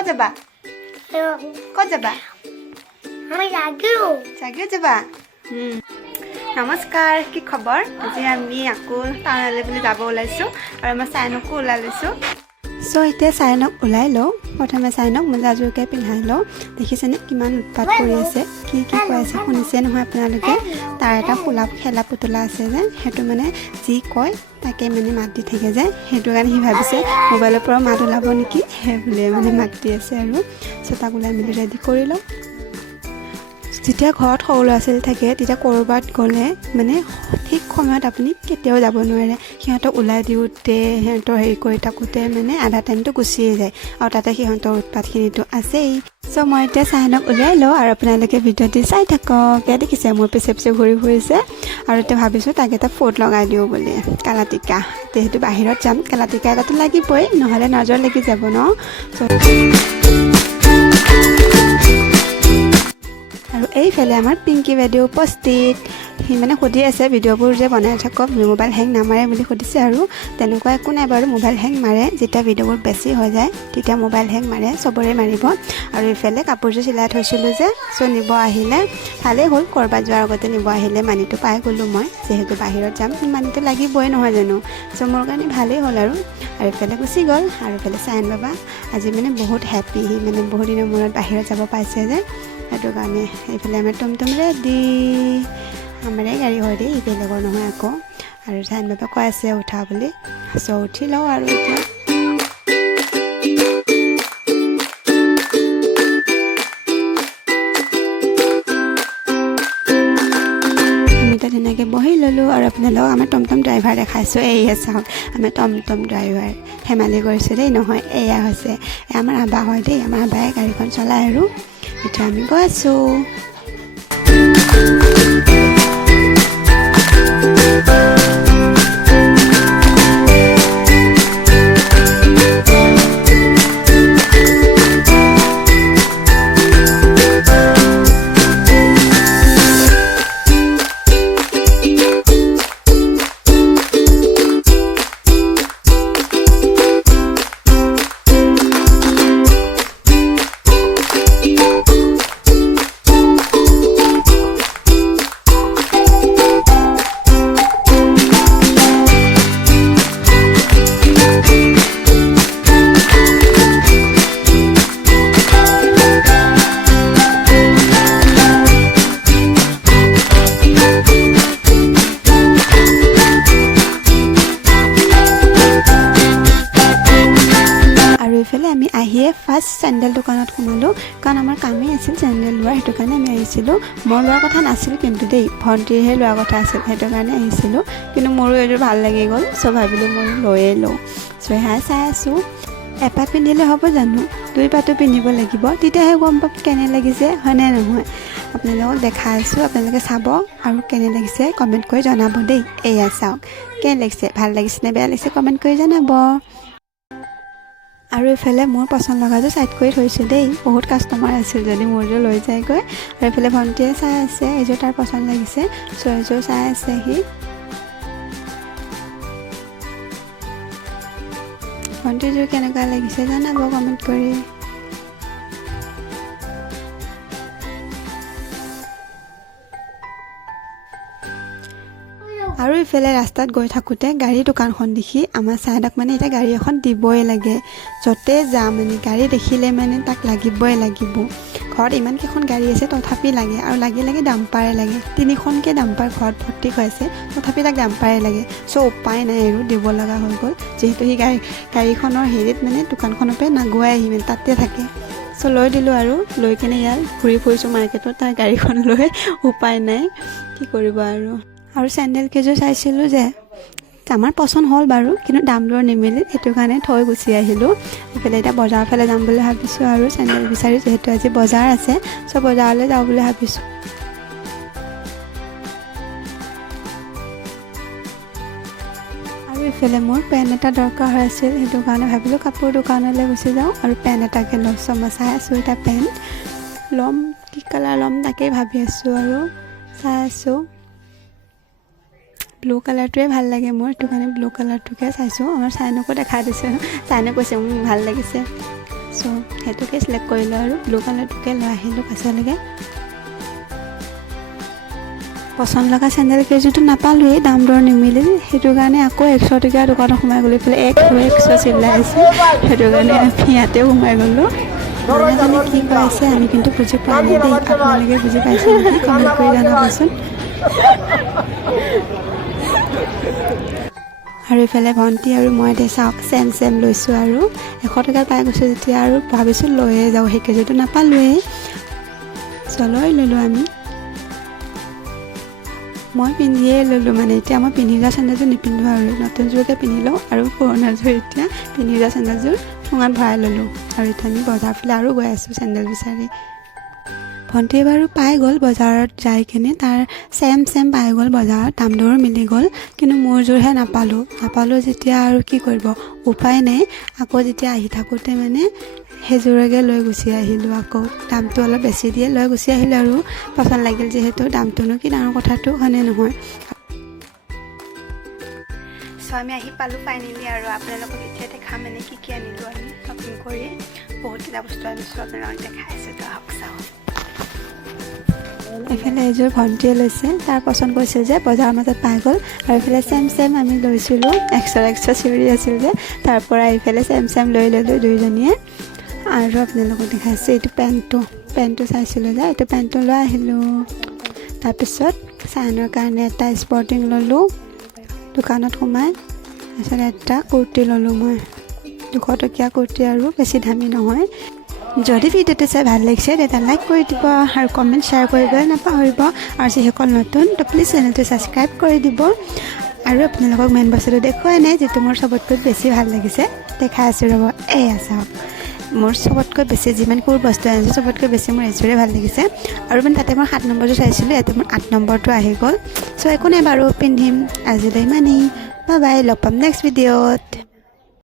ক'ত যাবা ক'ত যাবা জাগিও যাবা নমস্কাৰ কি খবৰ আজি আমি আকৌ টাউনলৈ বুলি যাব ওলাইছোঁ আৰু মই চায়নকো ওলাই লৈছোঁ চ' এতিয়া চায়নক ওলাই লওঁ প্ৰথমে চায়নক মোজাযোৰকে পিন্ধাই লওঁ দেখিছেনে কিমান উৎপাত কৰি আছে কি কৈ আছে শুনিছে নহয় আপোনালোকে তাৰ এটা খেলা পুতলা আছে যে সেইটো মানে যি কয় তাকে মানে মাত দি থাকে যে সেইটো কাৰণে সি ভাবিছে মোবাইলৰ পৰা মাত ওলাব নেকি সেই বুলিয়ে মানে মাত দি আছে আৰু চ' তাক ওলাই মেলি ৰেডি কৰি লওঁ যেতিয়া ঘৰত সৰু ল'ৰা ছোৱালী থাকে তেতিয়া ক'ৰবাত গ'লে মানে ঠিক সময়ত আপুনি কেতিয়াও যাব নোৱাৰে সিহঁতক ওলাই দিওঁতে সিহঁতৰ হেৰি কৰি থাকোঁতে মানে আধা টাইমটো গুচিয়ে যায় আৰু তাতে সিহঁতৰ উৎপাতখিনিতো আছেই চ' মই এতিয়া চায়নক উলিয়াই লওঁ আৰু আপোনালোকে ভিডিঅ'টি চাই থাকক দেখিছে মোৰ পিছে পিছে ঘূৰি ফুৰিছে আৰু এতিয়া ভাবিছোঁ তাক এটা ফোট লগাই দিওঁ বুলি কালা টিকা যিহেতু বাহিৰত যাম কালা টিকা এটাতো লাগিবই নহ'লে নজৰ লাগি যাব ন আৰু এইফালে আমাৰ পিংকি বাইদেউ উপস্থিত সি মানে সুধি আছে ভিডিঅ'বোৰ যে বনাই থাকক মোবাইল হেং নামাৰে বুলি সুধিছে আৰু তেনেকুৱা একো নাই বাৰু মোবাইল হেং মাৰে যেতিয়া ভিডিঅ'বোৰ বেছি হৈ যায় তেতিয়া মোবাইল হেং মাৰে চবৰে মাৰিব আৰু এইফালে কাপোৰযোৰ চিলাই থৈছিলোঁ যে চ' নিব আহিলে ভালেই হ'ল ক'ৰবাত যোৱাৰ আগতে নিব আহিলে মানিটো পাই গ'লোঁ মই যিহেতু বাহিৰত যাম মানিটো লাগিবই নহয় জানো চ' মোৰ কাৰণে ভালেই হ'ল আৰু এইফালে গুচি গ'ল আৰু এইফালে চায়ন বাবা আজি মানে বহুত হেপ্পী সি মানে বহুত দিনৰ মূৰত বাহিৰত যাব পাইছে যে সেইটো কাৰণে এইফালে আমাৰ টমটম ৰেডি আমাৰে গাড়ী হয় দেই বেলেগৰ নহয় আকৌ আৰু চায়ন বাবা কৈ আছে উঠা বুলি চ' উঠি লওঁ আৰু এতিয়া ধুনীয়াকৈ বহি ল'লোঁ আৰু আপোনালোকক আমাৰ টমটম ড্ৰাইভাৰ দেখাইছোঁ এয়া চাওক আমাৰ টমটম ড্ৰাইভাৰ ধেমালি কৰিছোঁ দেই নহয় এয়া হৈছে আমাৰ আবা হয় দেই আমাৰ আবাই গাড়ীখন চলায় আৰু এতিয়া আমি গৈ আছোঁ আমি আহিয়ে ফাৰ্ষ্ট চেণ্ডেল দোকানত সোমালোঁ কাৰণ আমাৰ কামেই আছিল চেণ্ডেল লোৱাৰ সেইটো কাৰণে আমি আহিছিলোঁ মই লোৱাৰ কথা নাছিল কিন্তু দেই ভণ্টিৰহে লোৱাৰ কথা আছিল সেইটো কাৰণে আহিছিলোঁ কিন্তু মোৰো এইযোৰ ভাল লাগি গ'ল চ' ভাবিলোঁ মই লৈয়ে লওঁ চ' সেয়া চাই আছোঁ এপাত পিন্ধিলে হ'ব জানো দুই পাতো পিন্ধিব লাগিব তেতিয়াহে গম পাম কেনে লাগিছে হয়নে নহয় আপোনালোকক দেখাই আছোঁ আপোনালোকে চাব আৰু কেনে লাগিছে কমেণ্ট কৰি জনাব দেই এয়া চাওক কেনে লাগিছে ভাল লাগিছে নে বেয়া লাগিছে কমেণ্ট কৰি জনাব আৰু এইফালে মোৰ পচন্দ লগাযোৰ ছাইড কৰি থৈছোঁ দেই বহুত কাষ্টমাৰ আছিল যদি মোৰযোৰ লৈ যায়গৈ আৰু এইফালে ভণ্টিয়ে চাই আছে এইযোৰ তাৰ পচন্দ লাগিছে চ' এইযোৰ চাই আছে সি ভণ্টিযোৰ কেনেকুৱা লাগিছে জনাব কমেণ্ট কৰি আৰু ইফালে ৰাস্তাত গৈ থাকোঁতে গাড়ী দোকানখন দেখি আমাৰ চায়নক মানে এতিয়া গাড়ী এখন দিবই লাগে য'তে যাম মানে গাড়ী দেখিলে মানে তাক লাগিবই লাগিব ঘৰত ইমানকেইখন গাড়ী আছে তথাপি লাগে আৰু লাগি ডাম্পাৰে লাগে 3খনকৈ ডাম্পাৰ ঘৰত ভৰ্তি হৈ আছে তথাপি তাক ডাম্পাৰে লাগে চ' উপায় নাই আৰু দিব লগা হৈ গ'ল যিহেতু সি গাড়ীখনৰ হেৰিত মানে দোকানখনৰ পৰা নাগুৱাই আহি মানে তাতে থাকে চ' লৈ দিলোঁ আৰু লৈ কিনে ইয়াত ঘূৰি ফুৰিছোঁ মাৰ্কেটত তাৰ গাড়ীখন লৈ উপায় নাই কি কৰিব আৰু চেণ্ডেল কেইযোৰ চাইছিলোঁ যে আমাৰ পচন্দ হ'ল বাৰু কিন্তু দাম দৰ নিমিলে সেইটো কাৰণে থৈ গুচি আহিলোঁ এইফালে এতিয়া বজাৰৰ ফালে যাম বুলি ভাবিছোঁ আৰু চেণ্ডেল বিচাৰি যিহেতু আজি বজাৰ আছে চ' বজাৰলৈ যাওঁ বুলি ভাবিছোঁ আৰু ইফালে মোৰ পেন এটা দৰকাৰ হৈ আছিল সেইটো কাৰণে ভাবিলোঁ কাপোৰ দোকানলৈ গুচি যাওঁ আৰু পেন এটাকে লওঁ চ' মই চাই আছোঁ এটা পেন ল'ম কি কালাৰ ল'ম তাকেই ভাবি আছোঁ আৰু চাই আছোঁ ব্লু কালাৰটোৱে ভাল লাগে মোৰ সেইটো কাৰণে ব্লু কালাৰটোকে চাইছোঁ আমাৰ চায়নকো দেখাই দিছোঁ চায়নে কৈছে ভাল লাগিছে চ' সেইটোকে চিলেক্ট কৰিলোঁ আৰু ব্লু কালাৰটোকে লৈ আহিলোঁ পাছলৈকে পচন্দ লগা চেণ্ডেল কেইযোৰটো নাপালোঁৱেই দাম দৰ নিমিলিল সেইটো কাৰণে আকৌ 100 টকীয়া দোকানত সোমাই গ'লোঁ পেলাই 100 চিলাই আছে সেইটো কাৰণে আমি ইয়াতেও সোমাই গ'লোঁ মানুহজনে কি কৈছে আমি কিন্তু বুজি পোৱা নাই দেই আপোনালোকে বুজি পাইছে নেকি কমেণ্ট কৰি জনাবচোন আৰু ইফালে ভণ্টি আৰু মই এতিয়া চাওক চেম লৈছোঁ আৰু 100 টকাৰ পাই গৈছোঁ যেতিয়া আৰু ভাবিছোঁ লৈয়ে যাওঁ সেই কেজিটো নাপালোঁৱেই লৈ ল'লোঁ আমি মই পিন্ধিয়ে ল'লোঁ মানে এতিয়া মই পিন্ধি যোৱা চেণ্ডেলযোৰ নিপিন্ধোঁ আৰু নতুনযোৰকে পিন্ধি লওঁ আৰু পুৰণাযোৰ এতিয়া পিন্ধি যোৱা চেণ্ডেলযোৰ ঠোঙাত ভৰাই ল'লোঁ আৰু এতিয়া আমি বজাৰ ফালে আৰু গৈ আছোঁ চেণ্ডেল বিচাৰি ভণ্টিয়ে বাৰু পাই গ'ল বজাৰত যাই কিনে তাৰ চেম পাই গ'ল বজাৰত দাম দৰো মিলি গ'ল কিন্তু মোৰযোৰহে নাপালোঁ যেতিয়া আৰু কি কৰিব উপায় নাই আকৌ যেতিয়া আহি থাকোঁতে মানে সেইযোৰকে লৈ গুচি আহিলোঁ আকৌ দামটো অলপ বেছি দিয়ে লৈ গুচি আহিলোঁ আৰু পচন্দ লাগিল যিহেতু দামটোনো কি ডাঙৰ কথাটো হয়নে নহয় আমি আহি পালোঁ ফাইনেলি আৰু আপোনালোকক এতিয়া দেখাম মানে কি আনিলোঁ আমি শ্বপিং কৰি বহুতকেইটা বস্তু আনিছোঁ আপোনালোকক দেখাইছোঁ তো আহক চাওঁ এইফালে এযোৰ ভণ্টিয়ে লৈছে তাৰ পচন্দ কৰিছিল যে বজাৰৰ মাজত পাই গ'ল আৰু এইফালে চেম আমি লৈছিলোঁ 100 চিঞৰি আছিল যে তাৰ পৰা এইফালে চেম লৈ ল'লোঁ দুয়োজনীয়ে আৰু আপোনালোকক দেখাইছোঁ এইটো পেণ্টটো চাইছিলোঁ যে এইটো পেণ্টটো লৈ আহিলোঁ তাৰপিছত চায়নৰ কাৰণে এটা স্পৰ্টিং ল'লোঁ দোকানত সোমাই তাৰপিছত এটা কুৰ্তি ল'লোঁ মই 200 টকীয়া কুৰ্তি আৰু বেছি দামী নহয় যদি ভিডিঅ'টো চাই ভাল লাগিছে তেতিয়া লাইক কৰি দিব আৰু কমেণ্ট শ্বেয়াৰ কৰিবলৈ নাপাহৰিব আৰু যিসকল নতুন তো প্লিজ চেনেলটো ছাবস্ক্ৰাইব কৰি দিব আৰু আপোনালোকক মেইন বস্তুটো দেখুৱাই নাই যিটো মোৰ চবতকৈ বেছি ভাল লাগিছে দেখাই আছোঁ ৰ'ব এয়া চাওক মোৰ চবতকৈ বেছি যিমান কোৰ বস্তু আনিছোঁ চবতকৈ বেছি মোৰ এযোৰে ভাল লাগিছে আৰু মানে তাতে মই 7 নম্বৰটো চাইছিলোঁ ইয়াতে মোৰ 8 নম্বৰটো আহি গ'ল চ' একো নাই বাৰু পিন্ধিম আজিলৈ ইমানেই বাই লগ পাম নেক্সট ভিডিঅ'ত